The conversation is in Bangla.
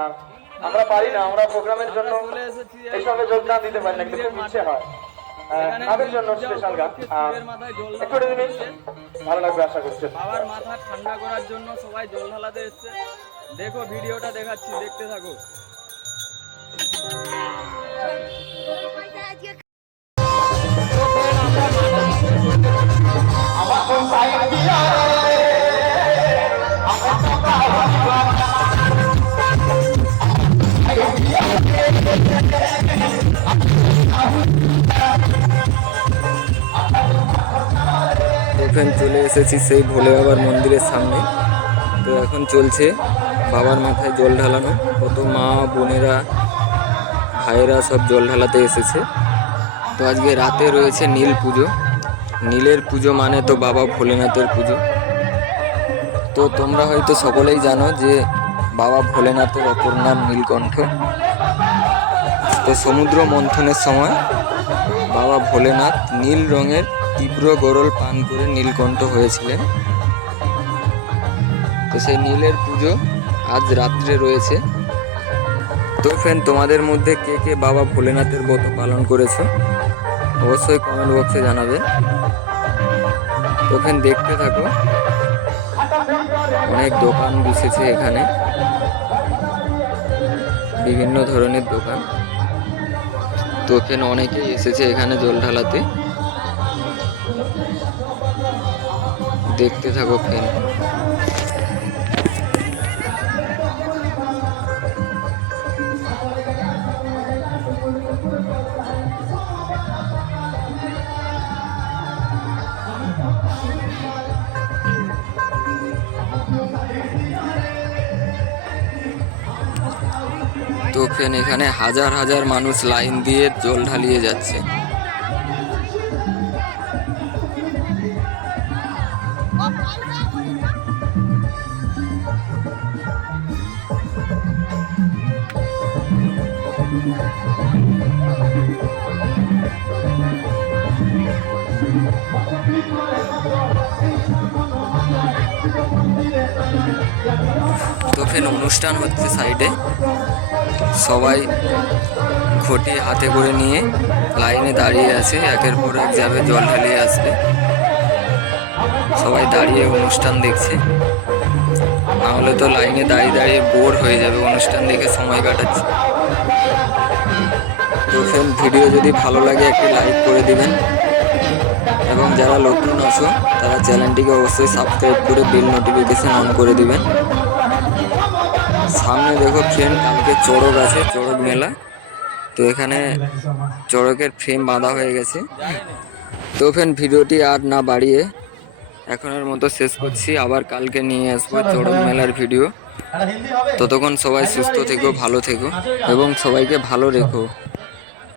আর আমরা পারি না, আমরা প্রোগ্রামের জন্য এইসবে যোগদান দিতে পারি না, কিন্তু খুব ইচ্ছে হয়। তাদের জন্য স্পেশাল গান একটু ভালো লাগবে আশা করছি। বাবার মাথা ঠান্ডা করার জন্য সবাই জল ঢালাতে এসছে। দেখো ভিডিওটা দেখাচ্ছি, দেখতে থাকো। এখন চলে এসেছি সেই ভোলে বাবার মন্দিরের সামনে। তো এখন চলছে বাবার মাথায় জল ঢালানো। কত মা বোনেরা ভাইয়েরা সব জল ঢালাতে এসেছে। তো আজকে রাতে রয়েছে নীল পুজো। নীলের পুজো মানে তো বাবা ভোলেনাথের পুজো। তো তোমরা হয়তো সকলেই জানো যে বাবা ভোলেনাথের অপর নাম নীলকণ্ঠ। তো সমুদ্র মন্থনের সময় বাবা ভোলেনাথ নীল রঙের তীব্র গরল পান করে নীলকণ্ঠ হয়েছিলেন। তো সেই নীলের পুজো আজ রাত্রে রয়েছে। তো ফ্রেন্ড, তোমাদের মধ্যে কে কে বাবা ভোলেনাথের ব্রত পালন করেছো অবশ্যই কমেন্ট বক্সে জানাবে। তো ফ্রেন্ড, দেখতে থাকো। অনেক দোকান বসেছে এখানে, বিভিন্ন ধরনের দোকান। তো ফ্রেন্ড, অনেকেই এসেছে এখানে জল ঢালাতে। দেখতে থাকো ফ্রেন্ড। তো ফ্রেন্ড, এখানে হাজার হাজার মানুষ লাইন দিয়ে জল ঢালিয়ে যাচ্ছে। তো ফ্রেন্ড, অনুষ্ঠান হচ্ছে সাইডে। সবাই ঘটি হাতে করে নিয়ে লাইনে দাঁড়িয়ে আছে, একের পর এক যাবে জল ঢালিয়ে আসবে। সবাই দাঁড়িয়ে অনুষ্ঠান দেখছে, নাহলে তো লাইনে দাঁড়িয়ে দাঁড়িয়ে বোর হয়ে যাবে, অনুষ্ঠান দেখে সময় কাটাচ্ছে। তো ফ্রেন্ড, ভিডিও যদি ভালো লাগে একটি লাইক করে দিবেন, এবং যারা নতুন আছো তারা চ্যানেলটিকে অবশ্যই সাবস্ক্রাইব করে বেল নোটিফিকেশন অন করে দিবেন। সামনে দেখো ফ্রেন্ড, কালকে চড়ক আছে, চড়ক মেলা। তো এখানে চড়কের ফ্রেম বাঁধা হয়ে গেছে। তো ফ্রেন্ড, ভিডিওটি আর না বাড়িয়ে এখনের মতো শেষ করছি। আবার কালকে নিয়ে আসবো চড়ক মেলার ভিডিও। ততক্ষণ সবাই সুস্থ থেকো, ভালো থেকো এবং সবাইকে ভালো রেখো।